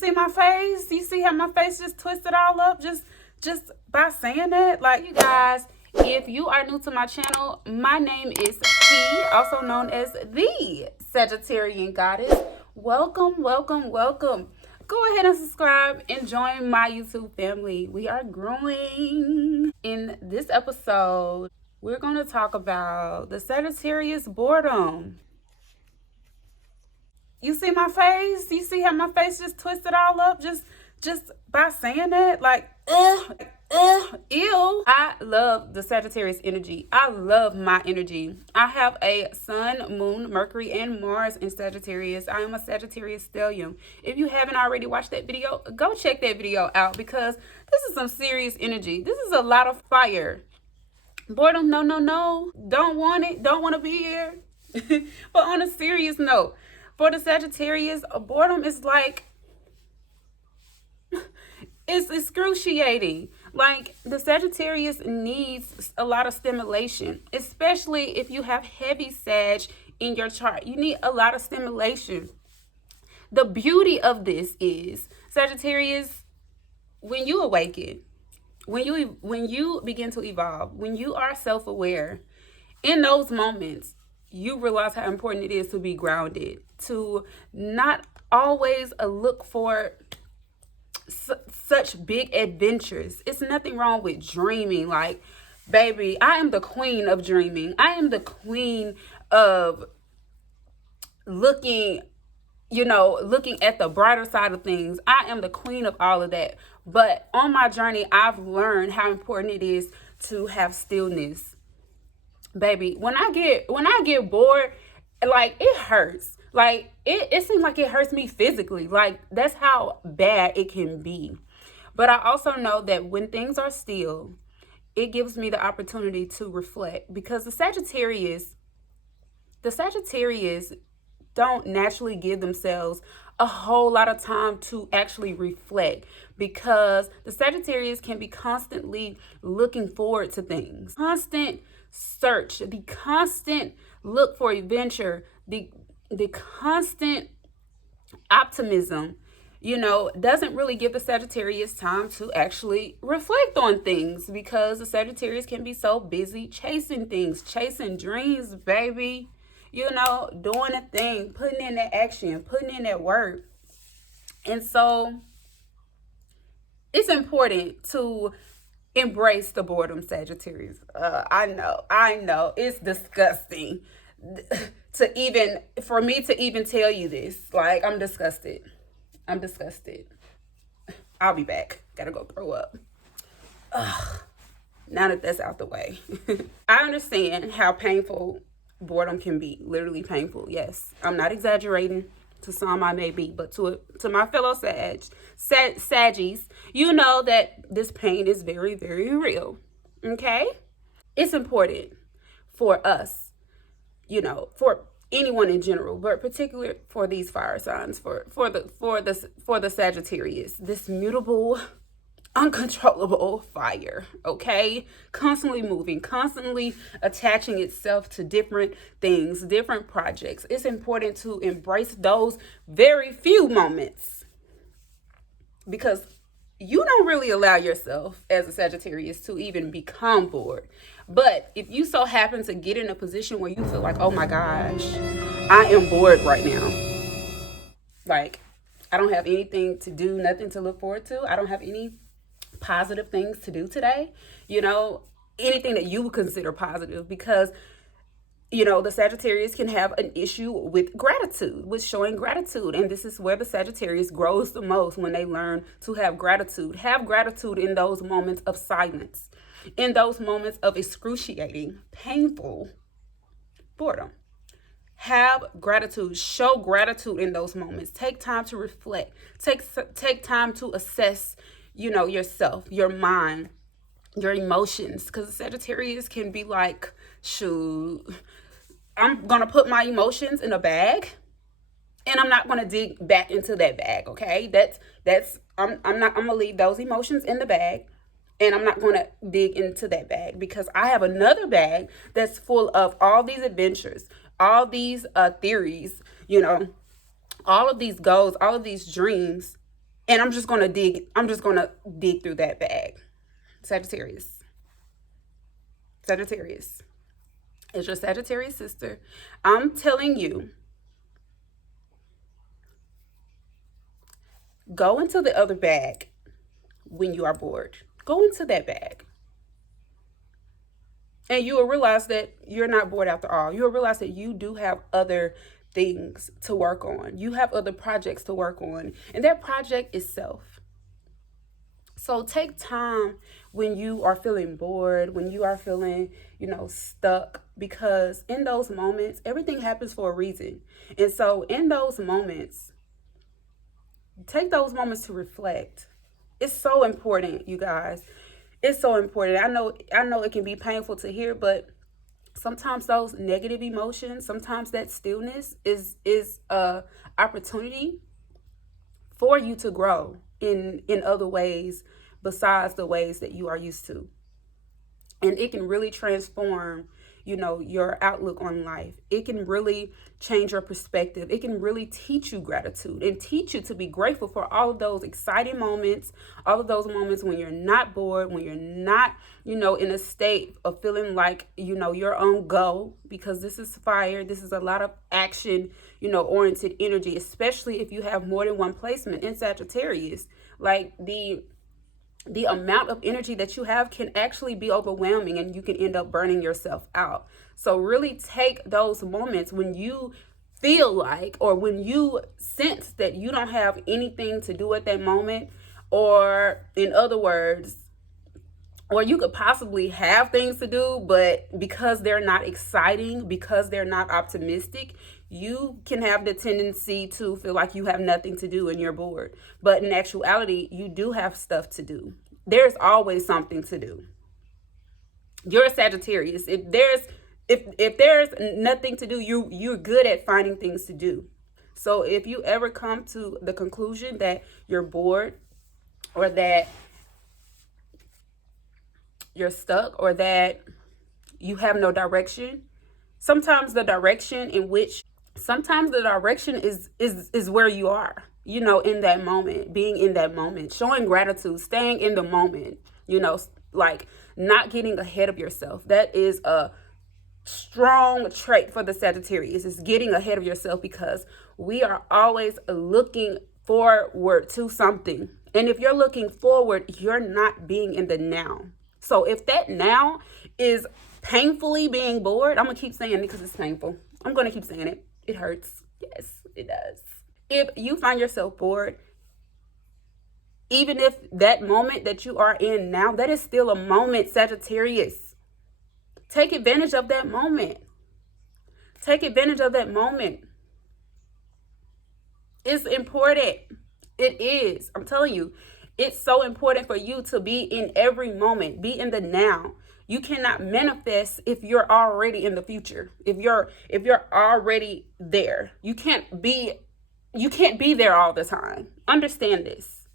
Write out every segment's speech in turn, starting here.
see my face? You see how my face just twisted all up just by saying that? Like, you guys, if you are new to my channel, my name is P, also known as the Sagittarian Goddess. Welcome, welcome, welcome. Go ahead and subscribe and join my YouTube family. We are growing. In this episode, we're going to talk about the Sagittarius Boredom. You see my face? You see how my face just twisted all up just by saying that? Like, ew. I love the Sagittarius energy. I love my energy. I have a Sun, Moon, Mercury, and Mars in Sagittarius. I am a Sagittarius stellium. If you haven't already watched that video, go check that video out because this is some serious energy. This is a lot of fire. Boredom, no, no, no. Don't want it. Don't want to be here. But on a serious note, for the Sagittarius, boredom is like, it's excruciating. Like, the Sagittarius needs a lot of stimulation, especially if you have heavy Sag in your chart. You need a lot of stimulation. The beauty of this is, Sagittarius, when you awaken, when you begin to evolve, when you are self-aware, in those moments, you realize how important it is to be grounded, to not always look for such big adventures. It's nothing wrong with dreaming. Like, baby, I am the queen of dreaming. I am the queen of looking at the brighter side of things. I am the queen of all of that. But on my journey, I've learned how important it is to have stillness. Baby, when I get bored, like, it hurts. Like, it seems like it hurts me physically. Like, that's how bad it can be. But I also know that when things are still, it gives me the opportunity to reflect, because the Sagittarius don't naturally give themselves a whole lot of time to actually reflect, because the Sagittarius can be constantly looking forward to things. Constant search, the constant look for adventure, the constant optimism, doesn't really give the Sagittarius time to actually reflect on things, because the Sagittarius can be so busy chasing things, chasing dreams, baby. Doing a thing, putting in that action, putting in that work. And so it's important to embrace the boredom, Sagittarius. I know it's disgusting for me to even tell you this. Like, I'm disgusted. I'll be back. Gotta go throw up. Now that that's out the way. I understand how painful boredom can be. Literally painful. Yes, I'm not exaggerating. To some I may be, but to my fellow Saggies, you know that this pain is very, very real. Okay? It's important for us, for anyone in general, but particularly for these fire signs, for the Sagittarius, this mutable, uncontrollable fire, okay? Constantly moving, constantly attaching itself to different things, different projects. It's important to embrace those very few moments, because you don't really allow yourself as a Sagittarius to even become bored. But if you so happen to get in a position where you feel like, oh my gosh, I am bored right now. Like, I don't have anything to do, nothing to look forward to. I don't have any positive things to do today, anything that you would consider positive, because the Sagittarius can have an issue with gratitude, with showing gratitude. And this is where the Sagittarius grows the most, when they learn to have gratitude in those moments of silence, in those moments of excruciating, painful boredom. Have gratitude, show gratitude in those moments. Take time to reflect, take time to assess yourself, your mind, your emotions, because Sagittarius can be like, shoot, I'm gonna put my emotions in a bag and I'm not gonna dig back into that bag. Okay, I'm gonna leave those emotions in the bag, and I'm not gonna dig into that bag, because I have another bag that's full of all these adventures, all these theories, all of these goals, all of these dreams And I'm just going to dig through that bag. Sagittarius. Sagittarius. It's your Sagittarius sister. I'm telling you, go into the other bag when you are bored. Go into that bag. And you will realize that you're not bored after all. You will realize that you do have other things to work on. You have other projects to work on. And that project is self. So take time when you are feeling bored, when you are feeling, stuck, because in those moments, everything happens for a reason. And so in those moments, take those moments to reflect. It's so important, you guys. It's so important. I know it can be painful to hear, but sometimes those negative emotions, sometimes that stillness is a opportunity for you to grow in other ways besides the ways that you are used to. And it can really transform, your outlook on life. It can really change your perspective. It can really teach you gratitude and teach you to be grateful for all of those exciting moments, all of those moments when you're not bored, when you're not, in a state of feeling like, you're on go, because this is fire. This is a lot of action, oriented energy, especially if you have more than one placement in Sagittarius. Like the amount of energy that you have can actually be overwhelming, and you can end up burning yourself out. So really take those moments when you feel like, or when you sense that you don't have anything to do at that moment, or in other words, or you could possibly have things to do, but because they're not exciting, because they're not optimistic, you can have the tendency to feel like you have nothing to do and you're bored. But in actuality, you do have stuff to do. There's always something to do. You're a Sagittarius. If there's nothing to do, you're good at finding things to do. So if you ever come to the conclusion that you're bored, or that you're stuck, or that you have no direction, sometimes the direction is where you are, in that moment, being in that moment, showing gratitude, staying in the moment, like not getting ahead of yourself. That is a strong trait for the Sagittarius, is getting ahead of yourself, because we are always looking forward to something. And if you're looking forward, you're not being in the now. So if that now is painfully being bored, I'm going to keep saying it because it's painful. I'm going to keep saying it. It hurts. Yes, it does. If you find yourself bored, even if that moment that you are in now, that is still a moment, Sagittarius. Take advantage of that moment. Take advantage of that moment. It's important. It is. I'm telling you, it's so important for you to be in every moment, be in the now. You cannot manifest if you're already in the future. If you're already there, you can't be there all the time. Understand this.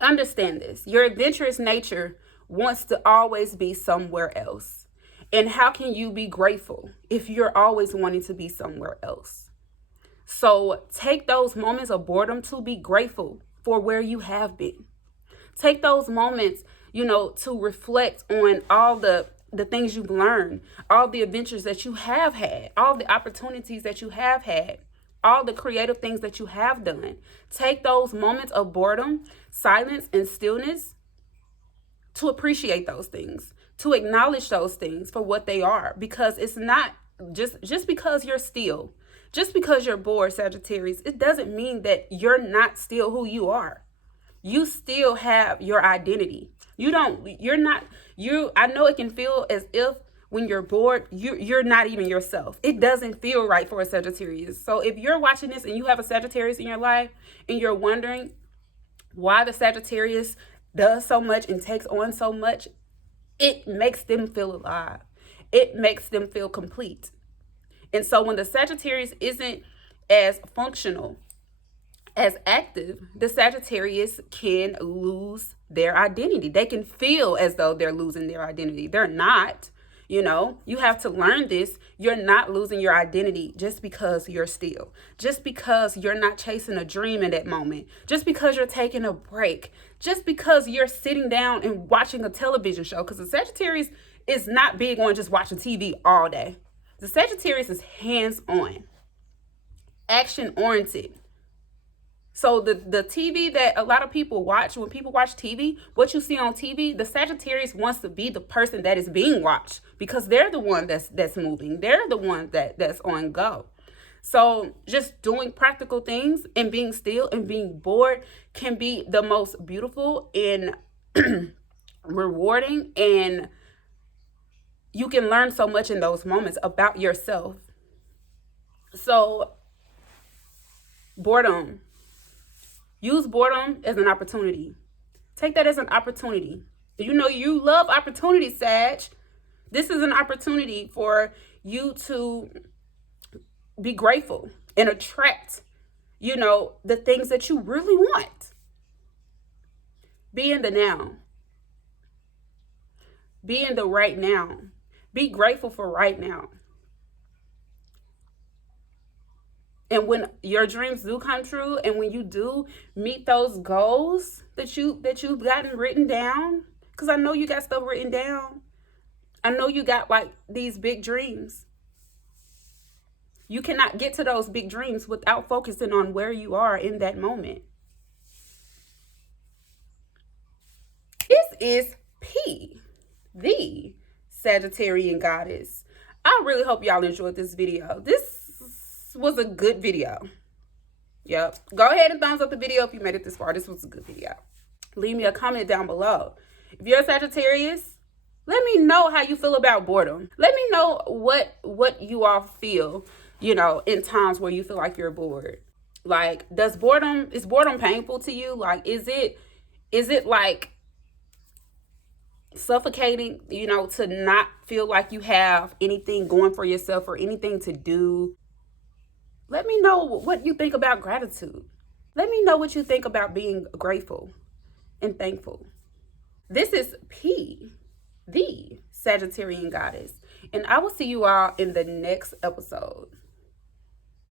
Understand this. Your adventurous nature wants to always be somewhere else. And how can you be grateful if you're always wanting to be somewhere else? So take those moments of boredom to be grateful for where you have been. Take those moments, to reflect on all the things you've learned, all the adventures that you have had, all the opportunities that you have had, all the creative things that you have done. Take those moments of boredom, silence, and stillness to appreciate those things, to acknowledge those things for what they are, because it's not just because you're still, just because you're bored, Sagittarius, it doesn't mean that you're not still who you are. You still have your identity. I know it can feel as if when you're bored, you're not even yourself. It doesn't feel right for a Sagittarius. So if you're watching this and you have a Sagittarius in your life and you're wondering why the Sagittarius does so much and takes on so much, it makes them feel alive. It makes them feel complete. And so when the Sagittarius isn't as functional, as active, the Sagittarius can lose their identity. They can feel as though they're losing their identity. They're not. You know, you have to learn this. You're not losing your identity just because you're still, just because you're not chasing a dream in that moment, just because you're taking a break, just because you're sitting down and watching a television show. Because the Sagittarius is not big on just watching TV all day. The Sagittarius is hands-on, action-oriented. So the TV that a lot of people watch, when people watch TV, what you see on TV, the Sagittarius wants to be the person that is being watched because they're the one that's moving. They're the one that's on go. So just doing practical things and being still and being bored can be the most beautiful and rewarding, and you can learn so much in those moments about yourself. So boredom. Use boredom as an opportunity. Take that as an opportunity. You know, you love opportunity, Sag. This is an opportunity for you to be grateful and attract, you know, the things that you really want. Be in the now. Be in the right now. Be grateful for right now. And when your dreams do come true, and when you do meet those goals that you've gotten written down, because I know you got stuff written down. I know you got like these big dreams. You cannot get to those big dreams without focusing on where you are in that moment. This is P, the Sagittarian goddess. I really hope y'all enjoyed this video. This was a good video. Yep. Go ahead and thumbs up the video if you made it this far. This was a good video. Leave me a comment down below. If you're a Sagittarius, let me know how you feel about boredom. Let me know what you all feel, you know, in times where you feel like you're bored. Like, is boredom painful to you? Like, is it like suffocating, you know, to not feel like you have anything going for yourself or anything to do? Let me know what you think about gratitude. Let me know what you think about being grateful and thankful. This is P, the Sagittarian goddess, and I will see you all in the next episode.